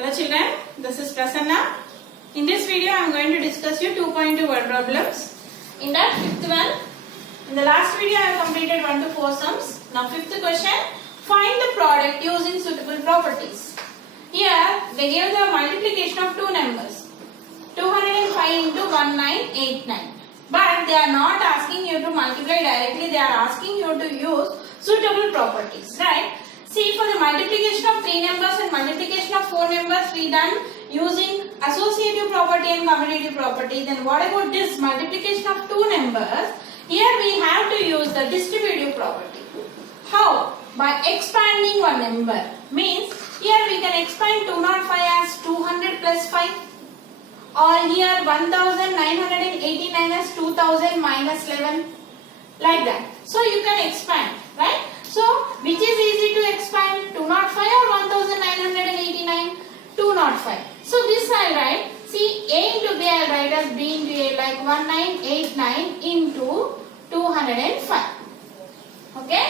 Hello children, this is Prasanna. In this video I am going to discuss you 2.2 word problems. In that fifth one, in the last video I have completed 1 to 4 sums. Now fifth question, find the product using suitable properties. Here they give the multiplication of two numbers, 205 into 1989. But they are not asking you to multiply directly, they are asking you to use suitable properties, right? See, for the multiplication of 3 numbers and multiplication of 4 numbers we done using associative property and commutative property. Then what about this multiplication of 2 numbers? Here we have to use the distributive property. How? By expanding one number. Means here we can expand 205 as 200 plus 5. Or here 1989 as 2000 minus 11. Like that. So you can expand, right? So, which is easy to expand? 205 or 1989? 205. So, this I will write. See, A into B I will write as B into A, like 1989 into 205. Okay?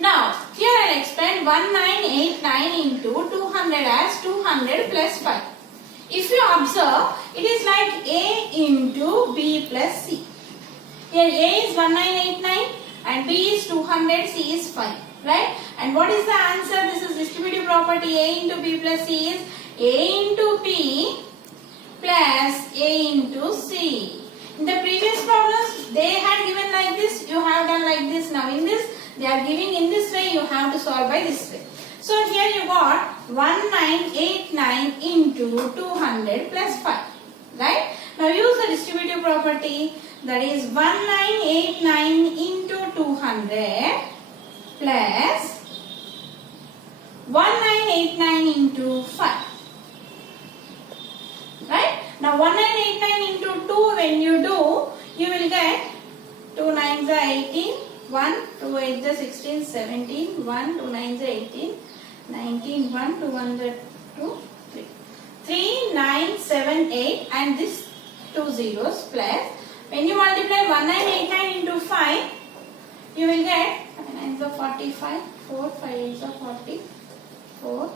Now, here I will expand 1989 into 200 as 200 plus 5. If you observe, it is like A into B plus C. Here A is 1989 and B is 200, C is 5. Right? And what is the answer? This is distributive property. A into B plus C is A into B plus A into C. In the previous problems, they had given like this. You have done like this. Now in this, they are giving in this way. You have to solve by this way. So here you got 1989 into 200 plus 5. Right? Now use the distributive property. That is 1989 into 200 plus 1989 into 5. Right? Now 1989 into 2 when you do, you will get 2 9s are 18, 1, 2 8s are 16, 17, 1, 2 9s are 18, 19, 1, 2 1s are 2, 3. 3, 9, 7, 8 and this 2 zeros plus, when you multiply 1989 into 5, you will get 5 9s are 45, 4, 5 8s are 40, 4,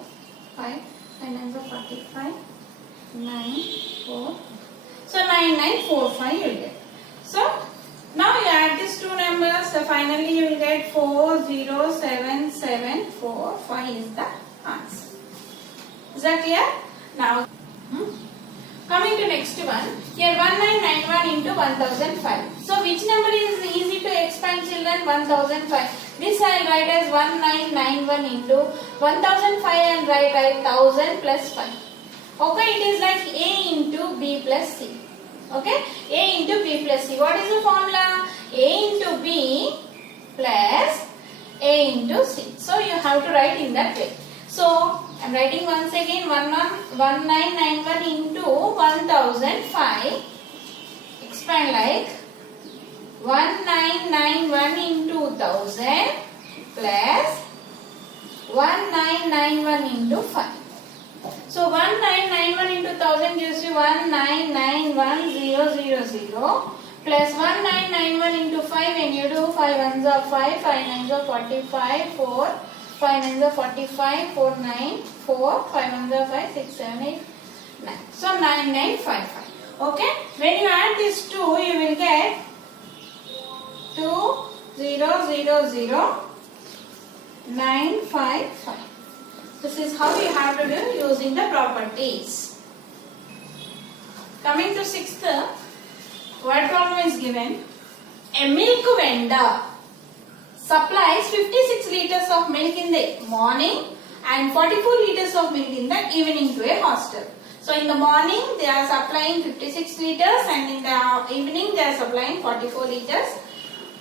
5, 5 9s are 45, 9, 4. So 9945 you will get. So now you add these two numbers, so finally you will get 40774. Is the answer. Is that clear? Now coming to next one, here 1991 into 1005. So which number is easy to expand children? 1005. This I will write as 1991 into 1005 and write as 1000 plus 5. Okay, it is like A into B plus C. Okay, A into B plus C. What is the formula? A into B plus A into C. So you have to write in that way. So I am writing once again 1991 into 1005. Expand like 1991 into 1000 plus 1991 into 5. So 1991 into 1000 gives you 1991,000 plus 1991 into 5. When you do 5 ones are 5, 5 nines are 45, 4, 5 nines are 45, 4 9, 4, 5 ones are 5, 6, 7, 8, 9. So 9955. Okay. When you add these two, you will get 2000,955. This is how you have to do using the properties. Coming to sixth, word problem is given. A milk vendor supplies 56 liters of milk in the morning and 44 liters of milk in the evening to a hostel. So in the morning they are supplying 56 liters and in the evening they are supplying 44 liters.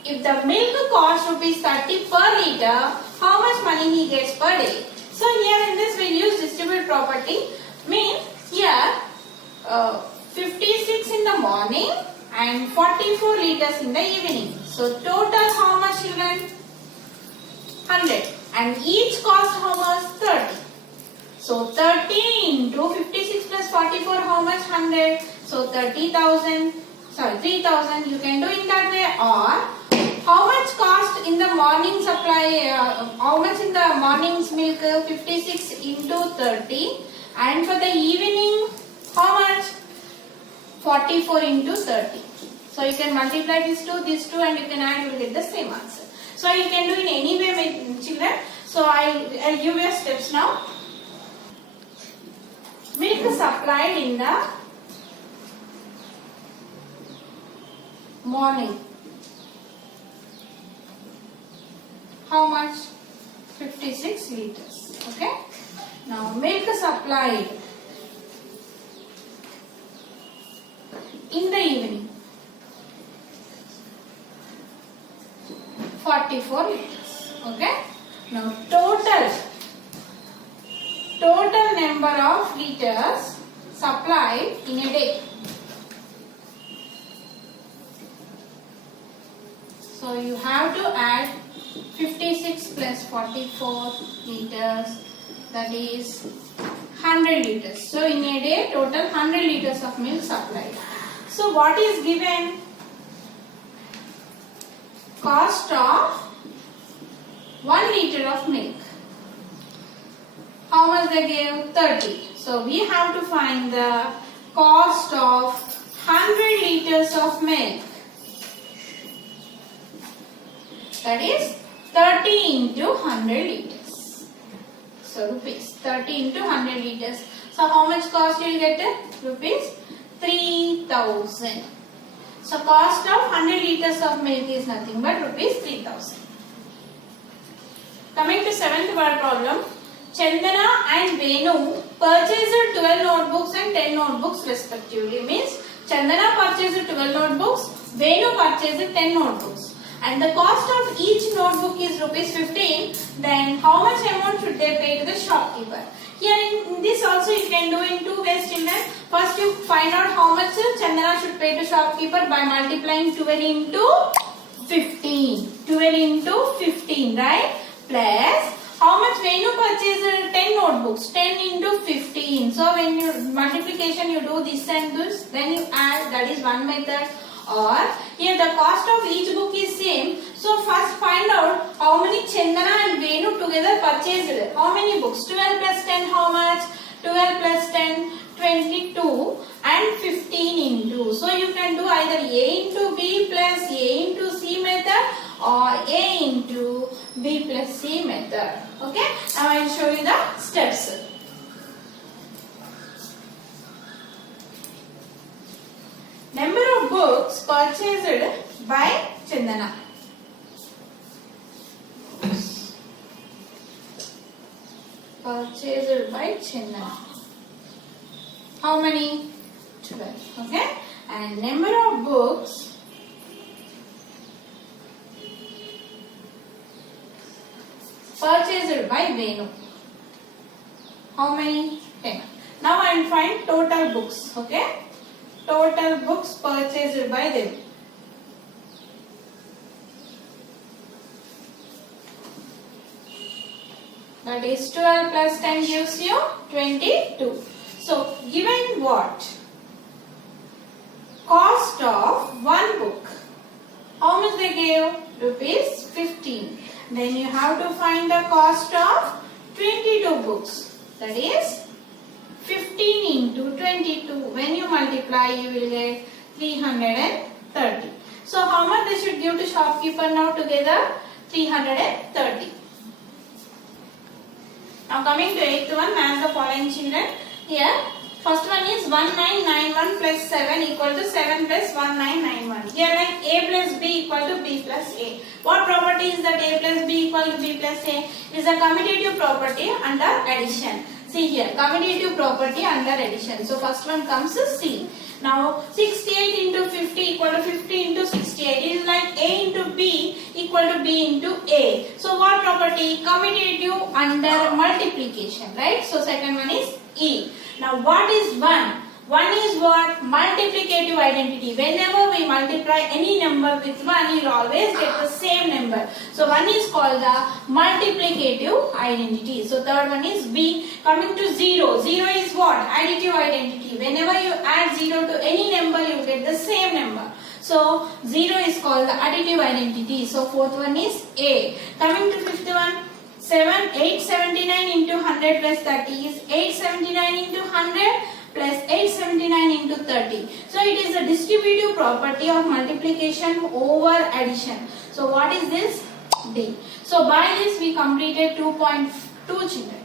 If the milk costs rupees 30 per liter, how much money he gets per day? So here in this we use distribute property. Means here 56 in the morning and 44 liters in the evening. So total how much children? 100. And each cost how much? 30. So 30 into 56 plus 44 how much? 100. So 30,000. Sorry, 3,000. You can do in that way. Or how much cost in the morning supply, how much in the morning's milk? 56 into 30 And for the evening, how much? 44 into 30. So you can multiply these two and you can add, you will get the same answer. So you can do in any way, children. So I'll give you steps now. Milk supplied in the morning. How much? 56 liters. Okay. Now milk supplied in the evening. 44 liters. Okay. Now total number of liters supplied in a day. So you have to add 56 plus 44 liters, that is 100 liters. So in a day total 100 liters of milk supplied. So what is given? Cost of 1 liter of milk. How much they gave? 30. So we have to find the cost of 100 liters of milk. That is 30 into 100 liters. So rupees 30 into 100 liters. So how much cost you will get? Rupees 3000. So cost of 100 liters of milk is nothing but rupees 3000. Coming to 7th word problem. Chandana and Venu purchased 12 notebooks and 10 notebooks respectively. Means Chandana purchased 12 notebooks, Venu purchased 10 notebooks. And the cost of each notebook is rupees 15. Then how much amount should they pay to the shopkeeper? Here in this also you can do in two ways, children. First you find out how much Chandana should pay to shopkeeper by multiplying 12 into 15. 12 into 15, right? Plus how much Venu purchased 10 notebooks? 10 into 15. So when you multiplication you do this and this, then you add, that is one method. Or here the cost of each book is same. So first find out how many Chandana and Venu together purchased. How many books? 12 plus 10 how much? 12 plus 10, 22 and 15 into. So you can do either A into B plus A into C method or A into B plus C method. Okay. Now I will show you the steps. Number of books purchased by Chandana. Purchased by Chandana. How many? 12. Okay. And number of books purchased by Venu. How many? 10. Now I will find total books. Okay. Total books purchased by them. That is 12 plus 10 gives you 22. So given what? Cost of one book. How much they gave? Rupees 15. Then you have to find the cost of 22 books. That is 15 into 22. When you multiply, you will get 330. So how much they should give to shopkeeper now together? 330. Now coming to 8th one, match the following children. Here, first one is 1991 plus 7 equal to 7 plus 1991. Here like A plus B equal to B plus A. What property is that A plus B equal to B plus A? It is a commutative property under addition. See here, commutative property under addition. So first one comes to C. Now 68 into 50 equal to 50 into 68. It is like A into B equal to B into A. So what property? Commutative under multiplication, right? So second one is E. Now what is 1? 1 is what? Multiplicative identity. Whenever we multiply any number with 1, you will always get the same number. So 1 is called the multiplicative identity. So third one is B. Coming to 0. 0 is what? Additive identity. Whenever you add 0 to any number, you get the same number. So 0 is called the additive identity. So fourth one is A. Coming to fifth one. 879 into 100 plus 30 is 879 into 100 plus 879 into 30. So it is the distributive property of multiplication over addition. So what is this? D. So by this we completed 2.2 children.